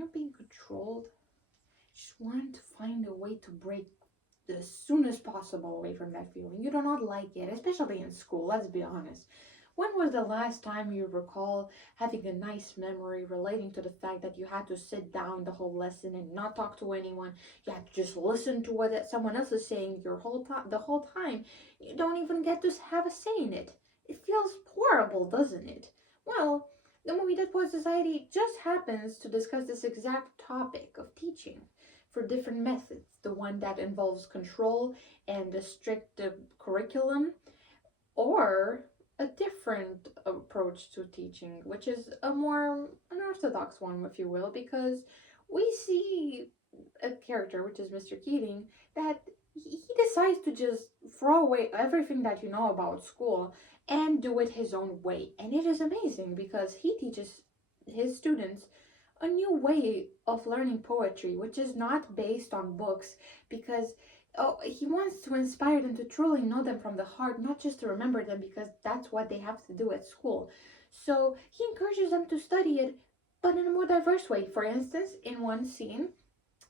you're being controlled, you just want to find a way to break as soon as possible away from that feeling. You do not like it, especially in school, let's be honest. When was the last time you recall having a nice memory relating to the fact that you had to sit down the whole lesson and not talk to anyone? You had to just listen to what someone else is saying the whole time. You don't even get to have a say in it. It feels horrible, doesn't it? Well, the movie Dead Poet Society just happens to discuss this exact topic of teaching for different methods. The one that involves control and a strict curriculum, or a different approach to teaching, which is a more unorthodox one, if you will, because we see a character, which is Mr. Keating, that he decides to just throw away everything that you know about school and do it his own way. And it is amazing because he teaches his students a new way of learning poetry, which is not based on books, because he wants to inspire them to truly know them from the heart, not just to remember them because that's what they have to do at school. So he encourages them to study it, but in a more diverse way. For instance, in one scene,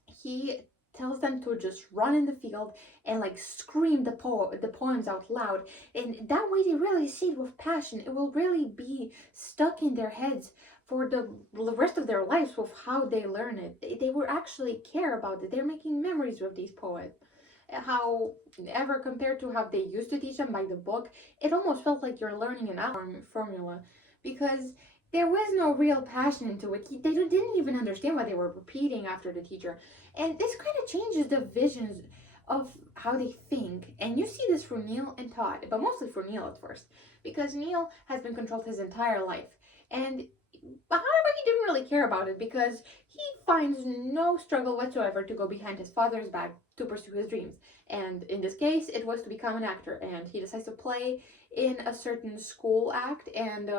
he tells them to just run in the field and like scream the poems out loud, and that way they really see it with passion. It will really be stuck in their heads for the rest of their lives with how they learn it. They will actually care about it. They're making memories with these poets. However, compared to how they used to teach them by the book, it almost felt like you're learning an algebra formula, because there was no real passion into it. They didn't even understand what they were repeating after the teacher. And this kind of changes the visions of how they think. And you see this for Neil and Todd, but mostly for Neil at first, because Neil has been controlled his entire life. And however, he didn't really care about it because he finds no struggle whatsoever to go behind his father's back to pursue his dreams. And in this case, it was to become an actor. And he decides to play in a certain school act, and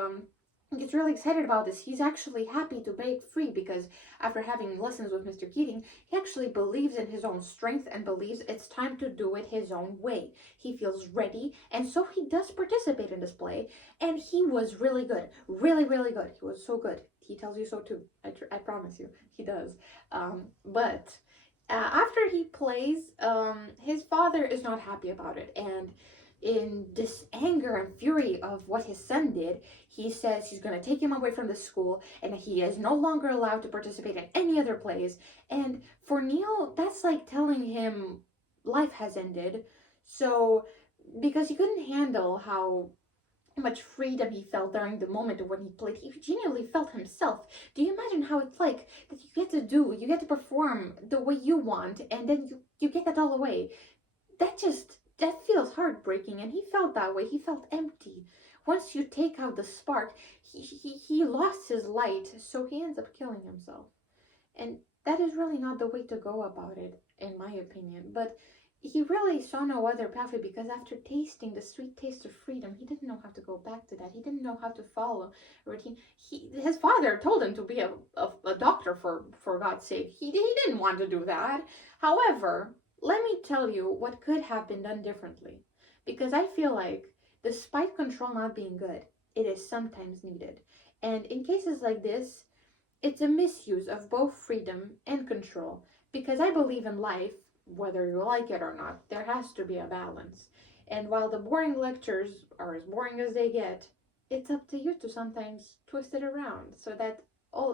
gets really excited about this. He's actually happy to break free because after having lessons with Mr. Keating, he actually believes in his own strength and believes it's time to do it his own way. He feels ready, and so he does participate in this play, and he was really good. Really, really good. He was so good. He tells you so too. I promise you. He does. But after he plays, his father is not happy about it, and in this anger and fury of what his son did, he says he's going to take him away from the school and he is no longer allowed to participate in any other plays. And for Neil, that's like telling him life has ended. So, because he couldn't handle how much freedom he felt during the moment when he played, he genuinely felt himself. Do you imagine how it's like that you get to perform the way you want, and then you get that all away? That feels heartbreaking, and he felt that way. He felt empty. Once you take out the spark, he lost his light, so he ends up killing himself. And that is really not the way to go about it, in my opinion. But he really saw no other pathway, because after tasting the sweet taste of freedom, he didn't know how to go back to that. He didn't know how to follow a routine. His father told him to be a doctor, for God's sake. He didn't want to do that. However, let me tell you what could have been done differently, because I feel like, despite control not being good, it is sometimes needed. And in cases like this, it's a misuse of both freedom and control, because I believe in life, whether you like it or not, there has to be a balance. And while the boring lectures are as boring as they get, it's up to you to sometimes twist it around so that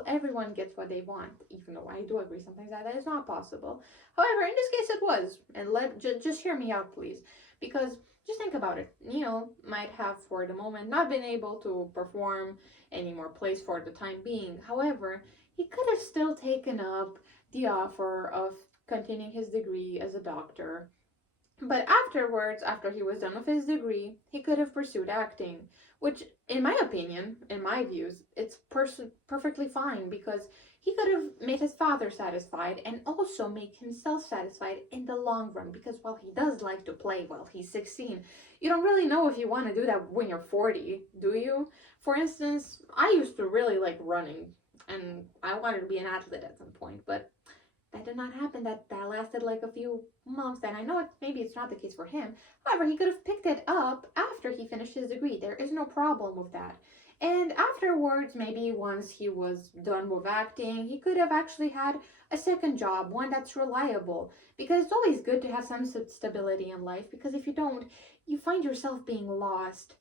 everyone gets what they want, even though I do agree sometimes that is not possible. However, in this case it was, and just hear me out, please, because just think about it. Neil might have, for the moment, not been able to perform any more plays for the time being. However, he could have still taken up the offer of continuing his degree as a doctor. But afterwards, after he was done with his degree, he could have pursued acting, which, in my opinion, in my views, it's perfectly fine, because he could have made his father satisfied and also make himself satisfied in the long run, because while he does like to play while he's 16, you don't really know if you want to do that when you're 40, do you? For instance, I used to really like running, and I wanted to be an athlete at some point, but that did not happen. That lasted like a few months, and I know maybe it's not the case for him. However, he could have picked it up after he finished his degree. There is no problem with that. And afterwards, maybe once he was done with acting, he could have actually had a second job, one that's reliable. Because it's always good to have some stability in life, because if you don't, you find yourself being lost.